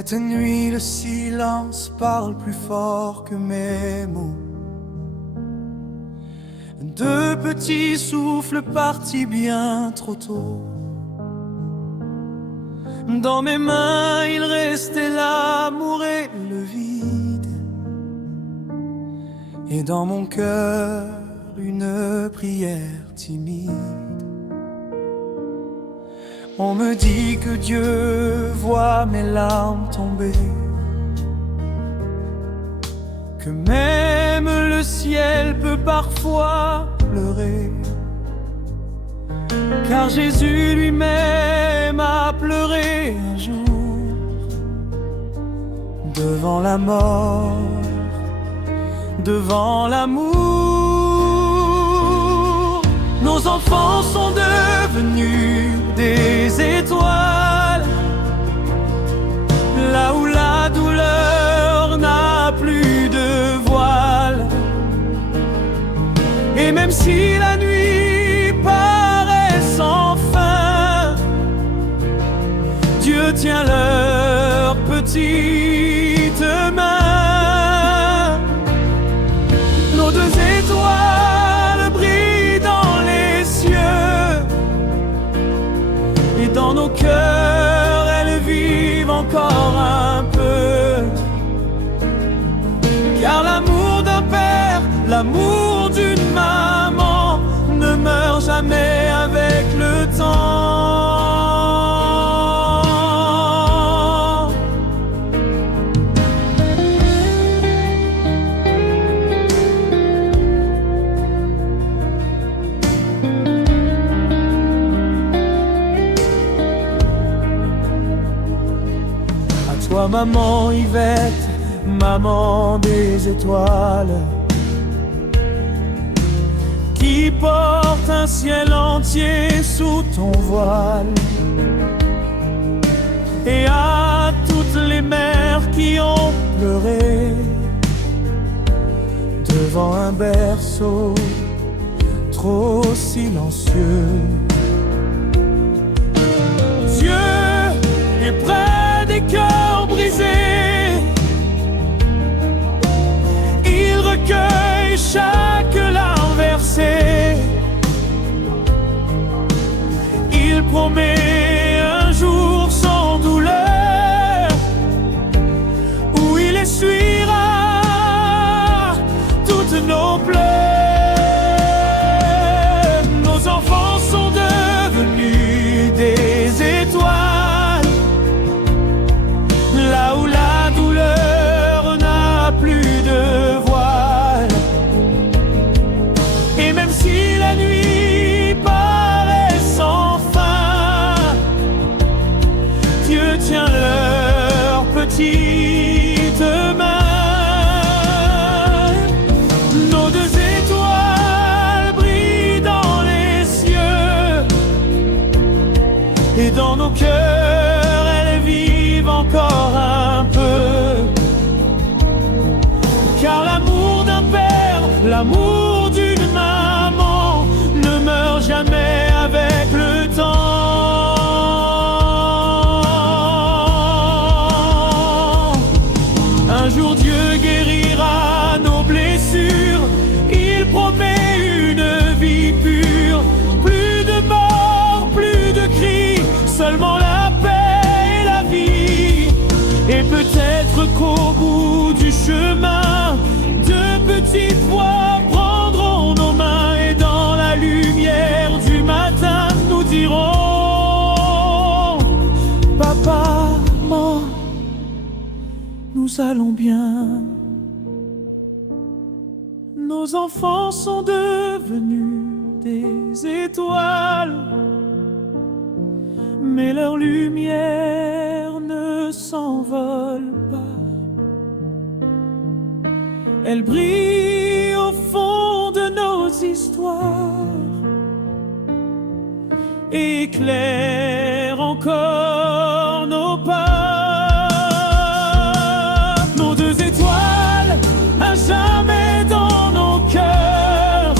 Cette nuit, le silence parle plus fort que mes mots. Deux petits souffles partis bien trop tôt. Dans mes mains, il restait l'amour et le vide. Et dans mon cœur, une prière timide. On me dit que Dieu voit mes larmes tomber, que même le ciel peut parfois pleurer, car Jésus lui-même a pleuré un jour devant la mort, devant l'amour. Nos enfants sont devenus des étoiles, là où la douleur n'a plus de voile. Et même si la nuit paraît sans fin, Dieu tient leurs petites mains. Nos deux étoiles brillent dans les cieux, et dans nos cœurs elles vivent encore un peu. Car l'amour d'un père, l'amour d'une maman ne meurt jamais avec le temps. À toi maman Yvette, maman des étoiles, qui porte un ciel entier sous ton voile. Et à toutes les mères qui ont pleuré devant un berceau trop silencieux. Dieu est près des cœurs brisés, il recueille chaque larme versée. Il promet un jour sans douleur, où il essuiera toutes nos pleurs. Nos enfants sont devenus des étoiles, là où la douleur n'a plus de voile. Et même si la nuit paraît sans fin, Dieu tient leurs petites mains. Nos deux étoiles brillent dans les cieux, et dans nos cœurs elles vivent encore un peu. Car l'amour d'un père, l'amour d'une maman ne meurt jamais avec le temps. Un jour Dieu guérira nos blessures, il promet une vie pure. Plus de mort, plus de cris, seulement la paix et la vie. Et peut-être qu'au bout du chemin, de petites voix prendront nos mains, et dans la lumière du matin nous dirons: papa, maman, nous allons bien. Nos enfants sont devenus des étoiles, mais leur lumière ne s'envole pas. Elle brille au fond de nos histoires, éclaire encore nos pas. Nos deux étoiles à jamais dans nos cœurs,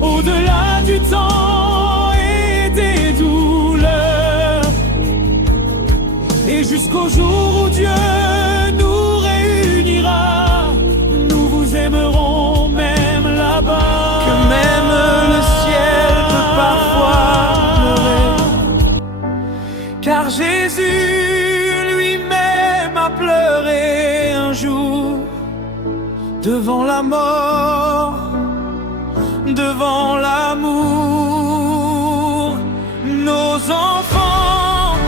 au-delà du temps et des douleurs. Et Au jour où Dieu nous réunira, nous vous aimerons même là-bas. Que même le ciel peut parfois pleurer, car Jésus lui-même a pleuré un jour devant la mort, devant l'amour. Nos enfants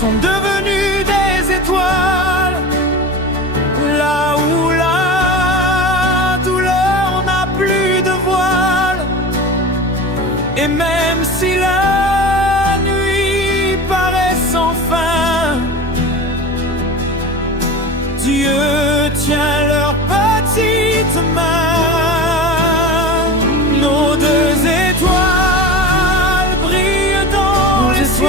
sont devenus des étoiles, là où la douleur n'a plus de voile. Et même si la nuit paraît sans fin, Dieu tient leurs petites mains. Nos deux étoiles brillent dans les cieux,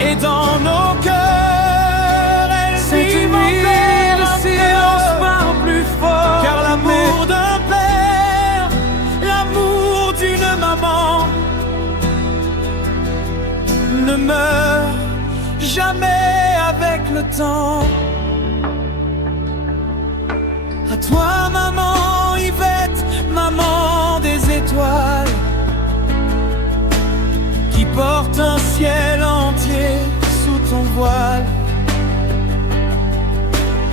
et dans nos cœurs elles vivent encore. Le silence parle plus fort, car l'amour d'un père, l'amour d'une maman ne meurt jamais avec le temps. À toi maman Yvette, maman des étoiles, qui porte un ciel entier sous ton voile.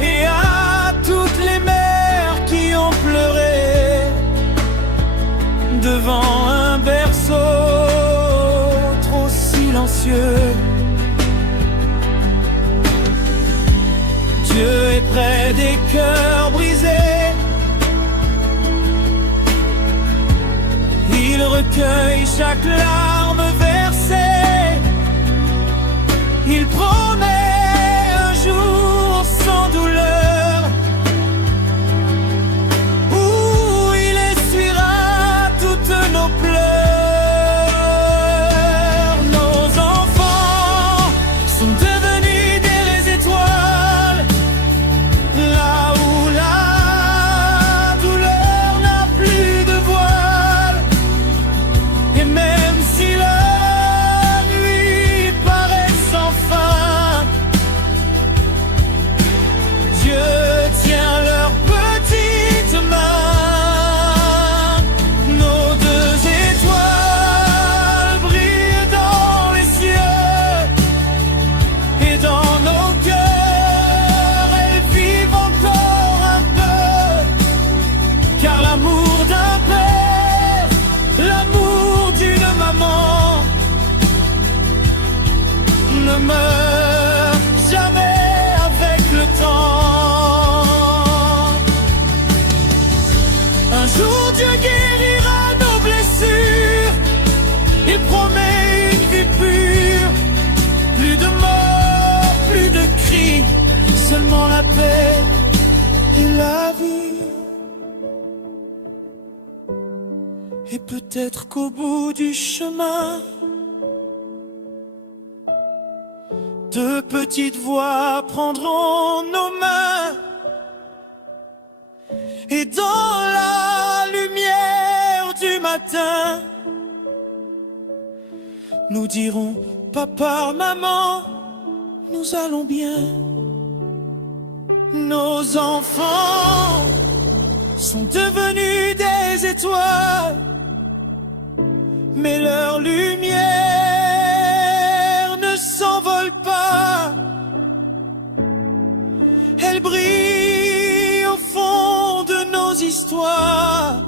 Et à toutes les mères qui ont pleuré devant un berceau trop silencieux, Dieu est près des cœurs brisés. Il recueille chaque larme versée. Il promet un jour sans douleur, où il essuiera toutes nos pleurs. Nos enfants sont devenus des étoiles, là où la douleur n'a plus de voile. Et même si la nuit paraît sans fin, Dieu tient leurs petites mains. Nos deux étoiles brillent dans les cieux, et dans nos cœurs elles vivent encore un peu. Car l'amour d'un père, l'amour d'une maman ne meurt jamais avec le temps. Un jour Dieu guérira nos blessures, il promet une vie pure, plus de mort, plus de cris, seulement la paix et la vie. Et peut-être qu'au bout du chemin, deux petites voix prendront nos mains, et dans la lumière du matin, nous dirons: papa, maman, nous allons bien. Nos enfants sont devenus des étoiles, mais leur lumière ne s'envole pas. Elle brille au fond de nos histoires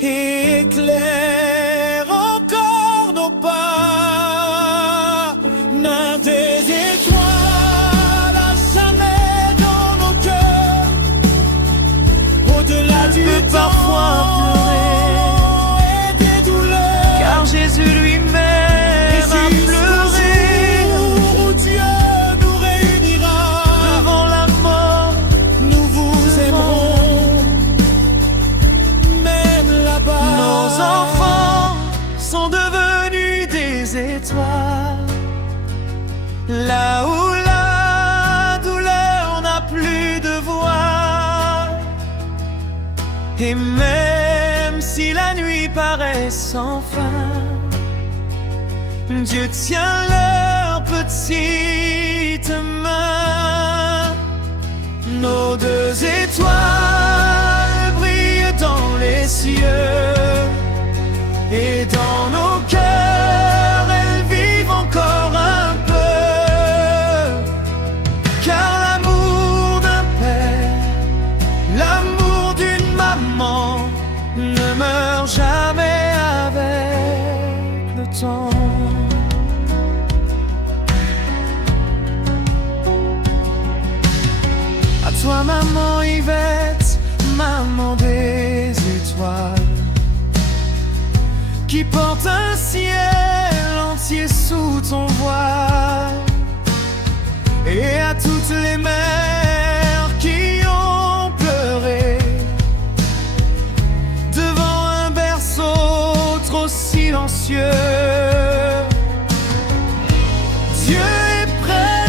et éclaire encore nos pas. L'un des étoiles à jamais dans nos cœurs, au-delà du peut parfois temps et des douleurs. car Jésus lui-même a pleuré Où Dieu nous réunira, devant la mort. nous vous aimerons même là-bas. Nos enfants sont devenus des étoiles, là où la douleur n'a plus de voix. Et même si la nuit paraît sans fin, Dieu tient leurs petite main. Nos deux étoiles brillent dans les cieux, et dans nos cœurs elles vivent encore un peu. Car l'amour d'un père, l'amour d'une maman ne meurt jamais avec le temps. À toi maman Yvette, maman des étoiles, qui porte un ciel entier sous ton voile. Et à toutes les mères qui ont pleuré devant un berceau trop silencieux, Dieu est près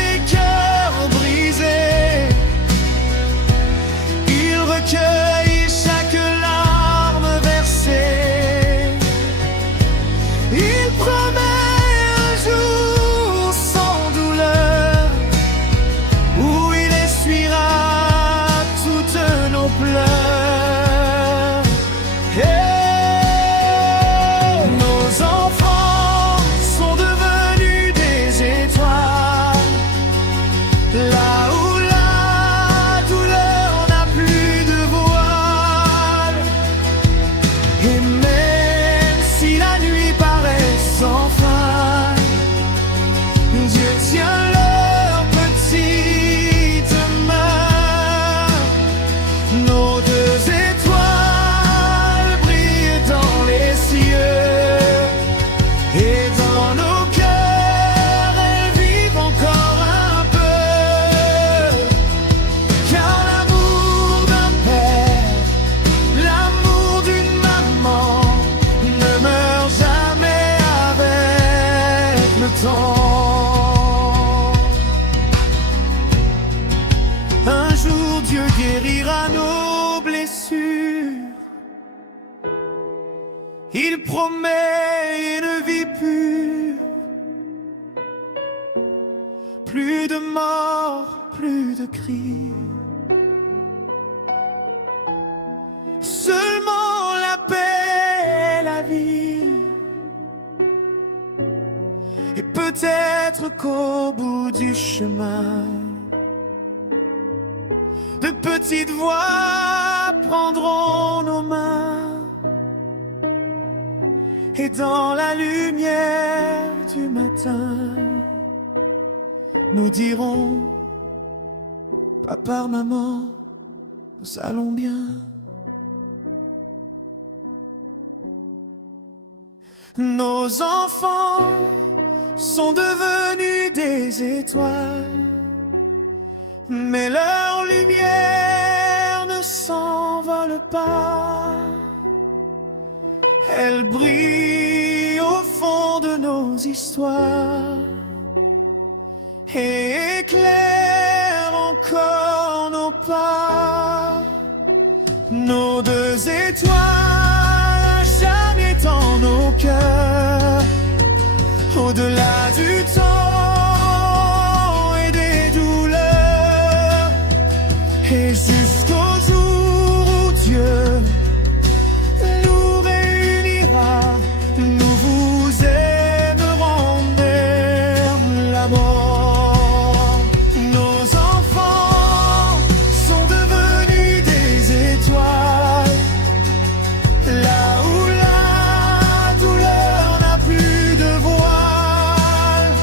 des cœurs brisés. Il recueille chaque larme versée. Il promet un jour sans douleur où il essuiera toutes nos pleurs. Nos enfants sont devenus des étoiles, là où la douleur n'a plus de voile. Et même si la nuit paraît sans fin, Dieu tient leur petite main. Nos deux étoiles brillent dans les cieux, et dans nos cœurs elles vivent encore un peu. Car l'amour d'un père, l'amour d'une maman ne meurt jamais avec le temps. Un jour Dieu guérira nos blessures. Il promet une vie pure, plus de mort, plus de cris, seulement la paix et la vie. Et peut-être qu'au bout du chemin, de petites voix prendront nos mains, et dans la lumière du matin, nous dirons: papa, maman, nous allons bien. Nos enfants sont devenus des étoiles, mais leur lumière ne s'envole pas. Elle brille au fond de nos histoires et éclaire encore nos pas. Nos deux étoiles à jamais dans nos cœurs, au-delà du temps et des douleurs, et jusqu'au jour où Dieu nous réunira, nous vous aimerons même la mort. Nos enfants sont devenus des étoiles, là où la douleur n'a plus de voile.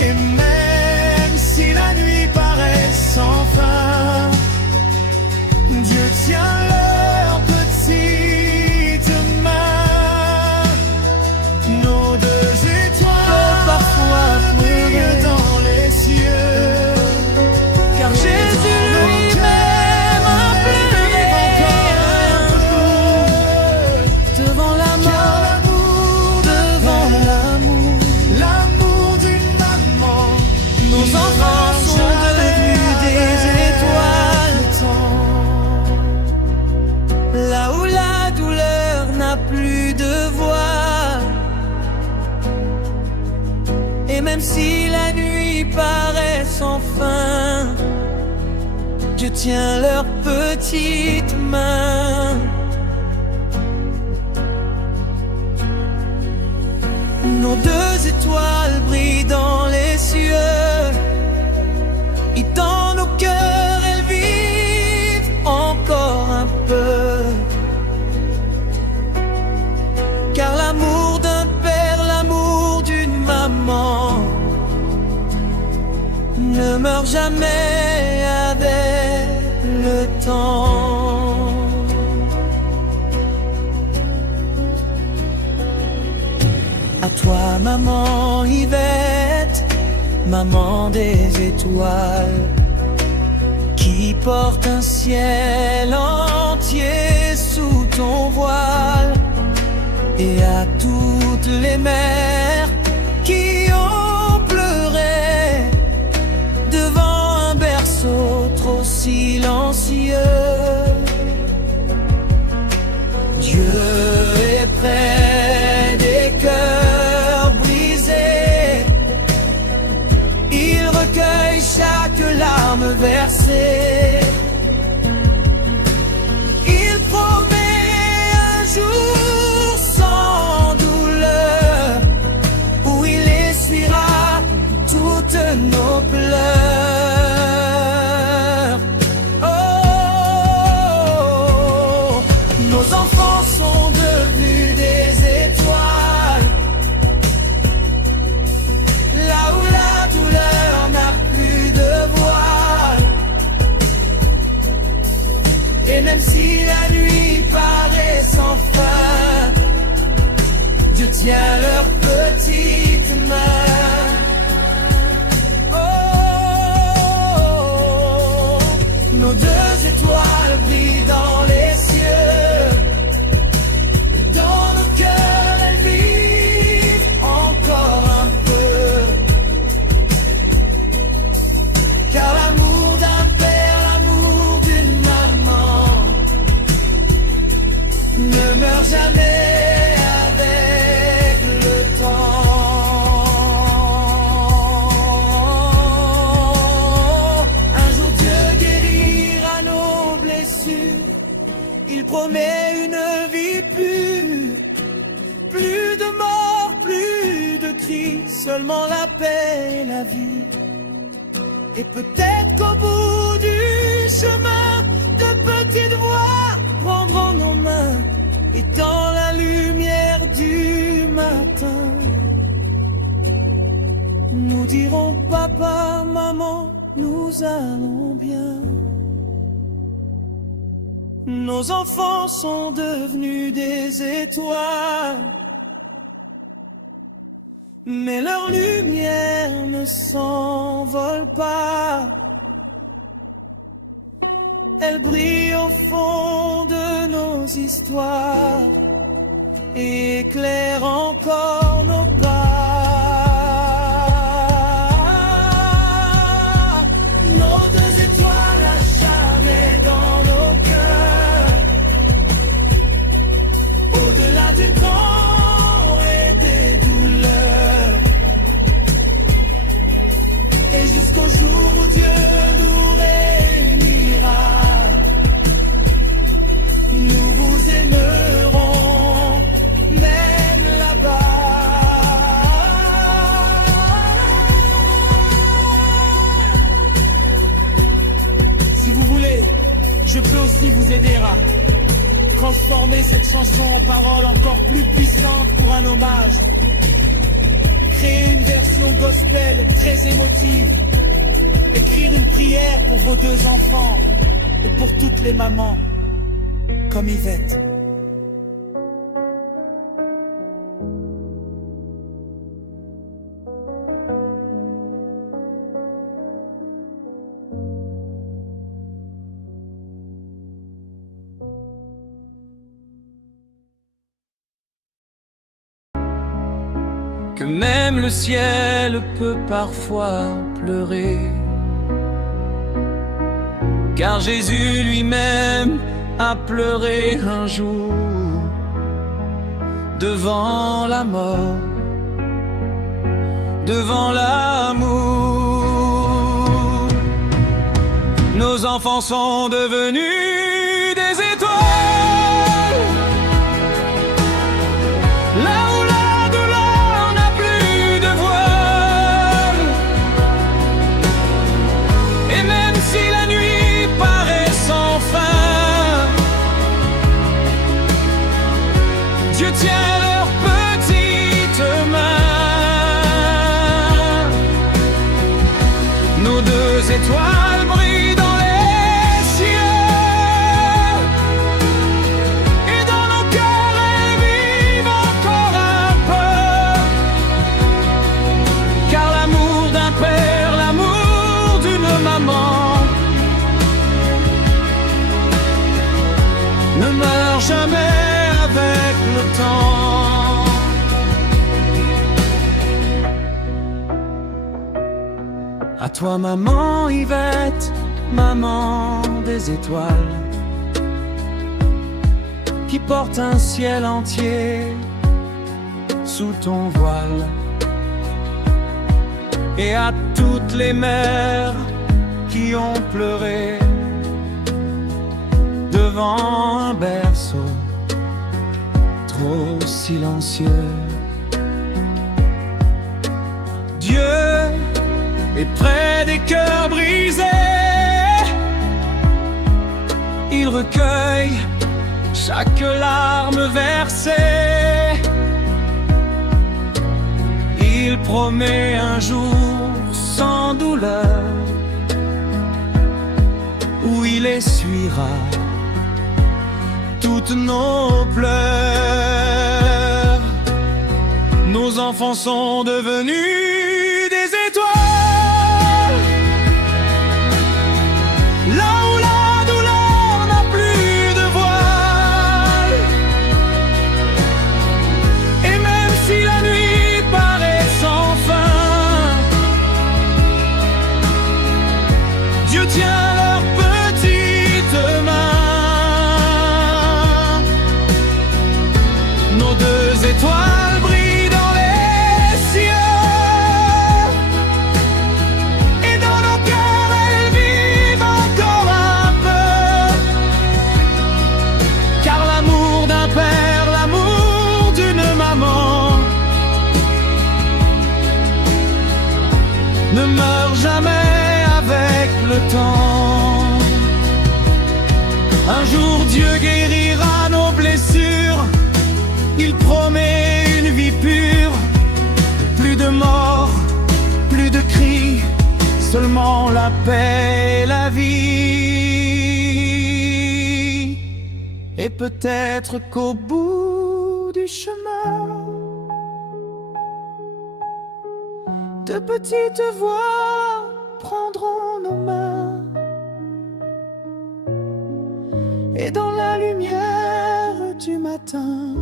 Et même si la nuit paraît sans fin, Dieu tient leur petite main. Nos deux étoiles parfois brillent pleurer dans les cieux, car Jésus lui-même a pleuré devant la mort, devant l'amour. l'amour d'une maman. Nos enfants sont devenus des étoiles, même si la nuit paraît sans fin, je tiens leurs petites mains. Nos deux étoiles brillent dans les cieux, et dans nos cœurs elles vivent encore un peu. Car l'amour d'un père, l'amour d'une maman ne meurt jamais avec le temps. À toi maman Yvette, maman des étoiles, qui porte un ciel entier sous ton voile. Et à toutes les mères qui ont pleuré devant un berceau trop silencieux, Dieu est près des cœurs brisés, il recueille chaque larme versée. Il promet un jour sans douleur où il essuiera toutes nos pleurs. Oh, nos enfants sont devenus des étoiles, là où la douleur n'a plus de voile. Et même si la nuit paraît sans fin, Dieu tient leurs petites mains. Oh, nos deux étoiles brillent dans les cieux, et dans nos cœurs elles vivent encore un peu. Car l'amour d'un père, l'amour d'une maman ne meurt jamais avec le temps. Un jour Dieu guérira nos blessures, il promet une vie pure, plus de mort, plus de cris, seulement la paix et la vie. Et peut-être qu'au bout du chemin, de petites voix prendront nos mains, et dans la lumière du matin, nous dirons papa, maman, nous allons bien. Nos enfants sont devenus des étoiles, mais leur lumière ne s'envole pas. Elle brille au fond de nos histoires et éclaire encore nos pas. Nos deux étoiles à jamais dans nos cœurs, au-delà du temps et des douleurs, et jusqu'au jour où Dieu nous réunira, nous vous aimerons même là-bas. Si vous voulez, je peux aussi vous aider à transformer cette chanson en paroles encore plus puissantes pour un hommage. Créer une version gospel très émotive. Écrire une prière pour vos deux enfants et pour toutes les mamans comme Yvette. Que même le ciel peut parfois pleurer, car Jésus lui-même a pleuré un jour devant la mort. devant l'amour. Nos enfants sont devenus des étoiles, là où la douleur n'a plus de voile. Et même si la nuit paraît sans fin, Dieu tient leurs petites mains. Nos deux étoiles brillent dans les cieux, et dans nos cœurs elles vivent encore un peu. Car l'amour d'un père, l'amour d'une maman ne meurt jamais avec le temps. À toi maman Yvette, maman des étoiles, qui porte un ciel entier sous ton voile. Et à toutes les mères qui ont pleuré devant un berceau trop silencieux. Dieu est près des cœurs brisés, il recueille chaque larme versée. Il promet un jour sans douleur où il essuiera toutes nos pleurs. Nos enfants sont devenus des étoiles, là où la douleur n'a plus de voile. Et même si la nuit paraît sans fin, Dieu tient leurs petites mains. Nos deux étoiles brillent dans les cieux, et dans nos cœurs elles vivent encore un peu. Car l'amour d'un père, l'amour d'une maman ne meurt jamais avec le temps. Un jour Dieu guérira nos blessures, il promet une vie pure. Plus de mort, plus de cris, seulement la paix et la vie. Et peut-être qu'au bout du chemin, de petites voix prendront nos mains, et dans la lumière du matin,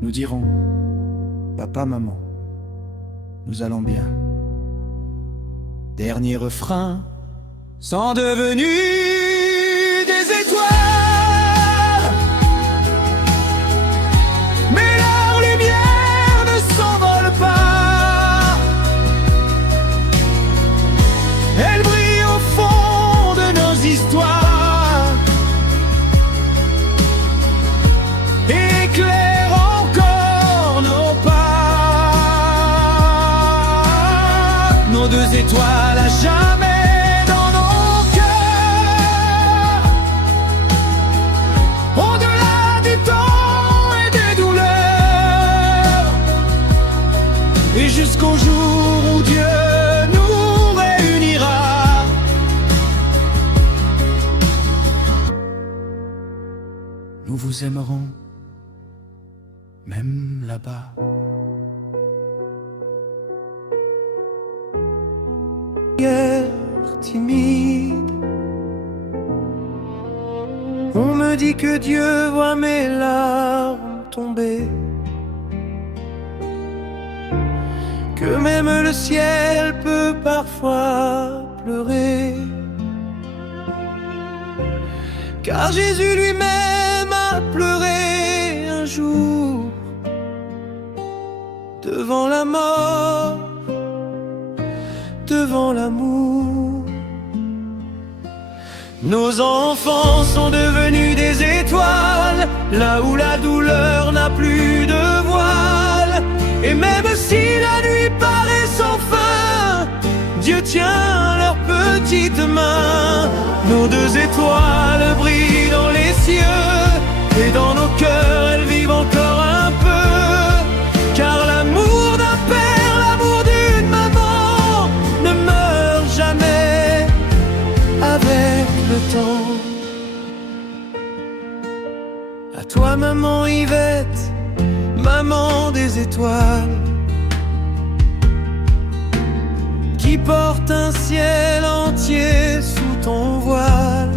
nous dirons: papa, maman, nous allons bien. Dernier refrain, sont devenus des étoiles, mais leur lumière ne s'envole pas. Elle brille au fond de nos histoires, éclaire encore nos pas. Nos deux étoiles à jamais dans nos cœurs, au-delà du temps et des douleurs, et jusqu'au jour où Dieu nous réunira. Nous vous aimerons, même là-bas. Timide, on me dit que Dieu voit mes larmes tomber, que même le ciel peut parfois pleurer, car Jésus lui-même a pleuré un jour devant la mort, devant l'amour. Nos enfants sont devenus des étoiles, là où la douleur n'a plus de voile. Et même si la nuit paraît sans fin, Dieu tient leurs petites mains. Nos deux étoiles brillent dans les cieux, et dans nos cœurs elles vivent encore un peu. Car l'amour d'un père, l'amour d'une maman ne meurt jamais avec le temps. À toi maman Yvette, maman des étoiles, qui porte un ciel entier sous ton voile.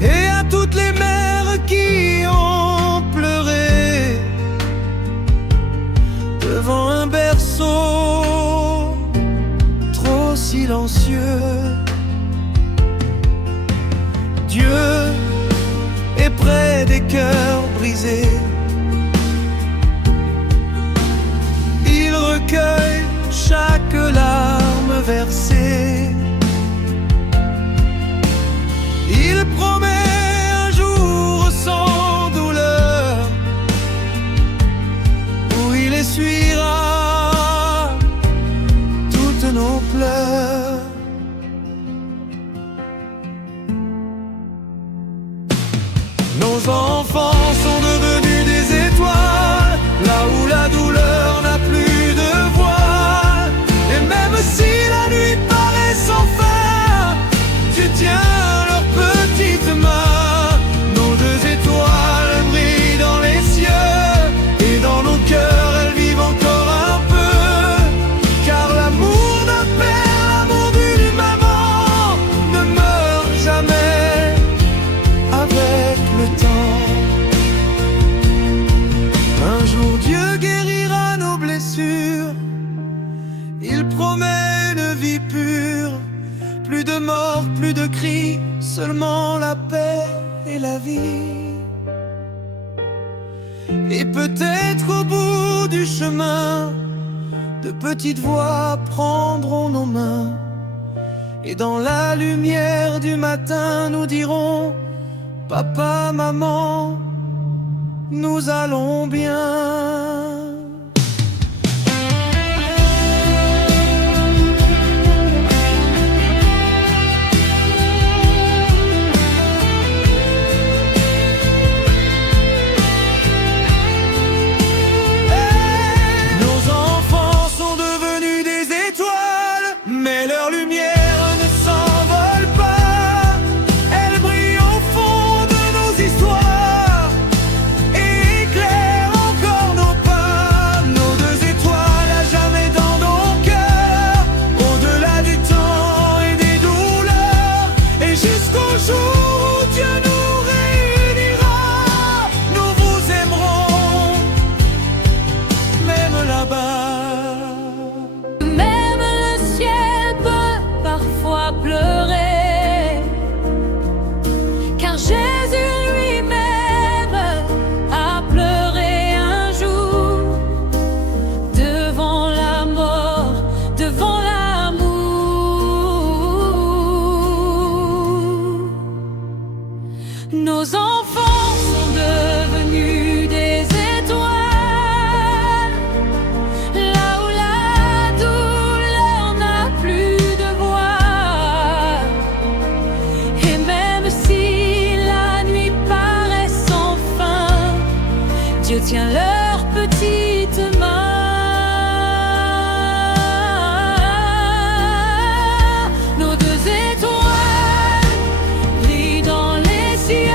Et à toutes les mères qui ont pleuré devant un berceau trop silencieux, Dieu est près des cœurs brisés. Il recueille chaque larme versée. Il promet un jour sans douleur, où il essuiera toutes nos pleurs. Nos enfants sont devenus des étoiles, là où la douleur n'a plus de voile. Et même si la nuit paraît sans fin, Dieu tient leurs petites mains. Nos deux étoiles brillent dans les cieux, et dans nos cœurs elles vivent encore un peu. Car l'amour d'un père, l'amour d'une maman ne meurt jamais avec le temps. Un jour Dieu guérira nos blessures, il promet une vie pure. Plus de mort, plus de cris, seulement la paix et la vie. Et peut-être au bout du chemin, de petites voix prendront nos mains. Et dans la lumière du matin, nous dirons: papa, maman, nous allons bien. Nos enfants sont devenus des étoiles, là où la douleur n'a plus de voile. Et même si la nuit paraît sans fin, Dieu tient leurs petites mains. Nos deux étoiles brillent dans les cieux.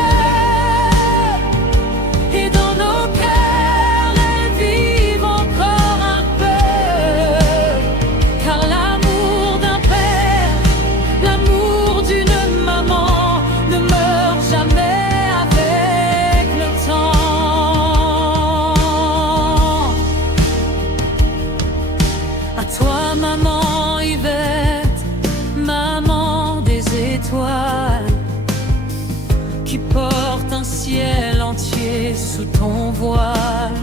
À toi maman Yvette, maman des étoiles, qui porte un ciel entier sous ton voile.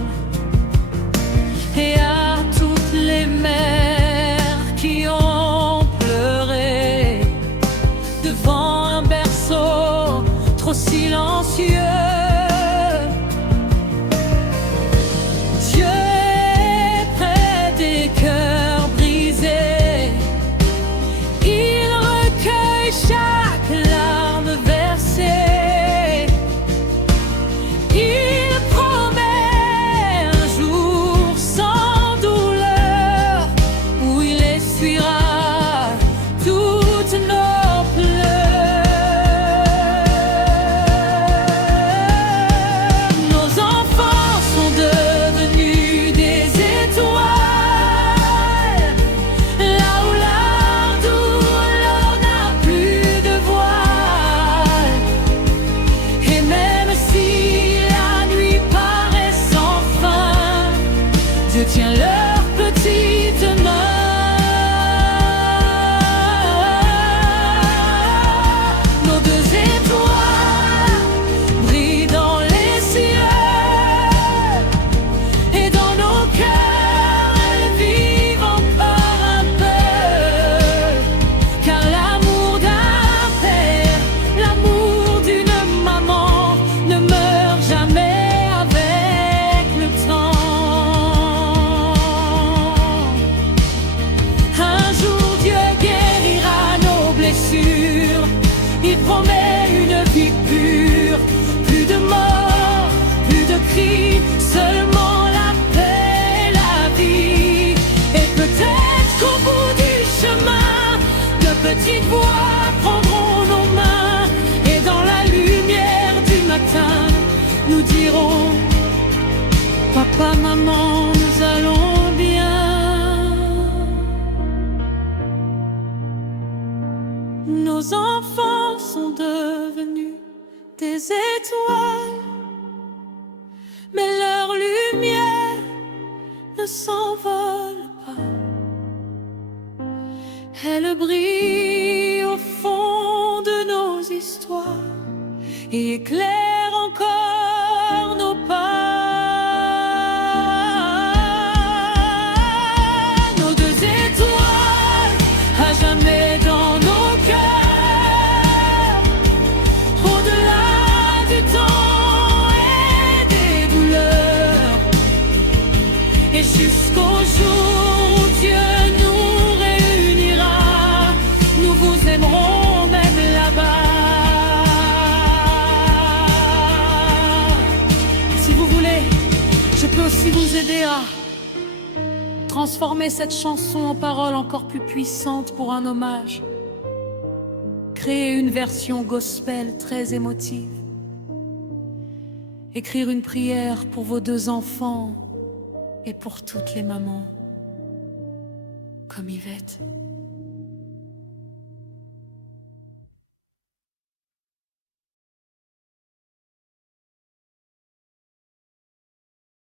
leur petite main. Nos deux étoiles brillent dans les cieux, et dans nos cœurs elles vivent encore un peu. Car l'amour d'un père, l'amour d'une maman ne meurt jamais avec le temps. Un jour Dieu guérira nos blessures, il promet une vie pure, plus de mort, plus de cris, seulement la paix et la vie. Et peut-être qu'au bout du chemin, de petites voix prendront nos mains, et dans la lumière du matin, nous dirons: papa, maman, nous allons bien. Nos enfants sont devenus des étoiles, mais leur lumière ne s'envole pas. Elle brille au fond de nos histoires et éclaire encore nos pas. Nos deux étoiles, à jamais dans nos cœurs, au-delà du temps et des douleurs, et jusqu'au jour où Dieu nous réunira, nous vous aimerons même là-bas. Si vous voulez, je peux aussi vous aider à transformer cette chanson en paroles encore plus puissantes pour un hommage. Créer une version gospel très émotive. Écrire une prière pour vos deux enfants et pour toutes les mamans, comme Yvette.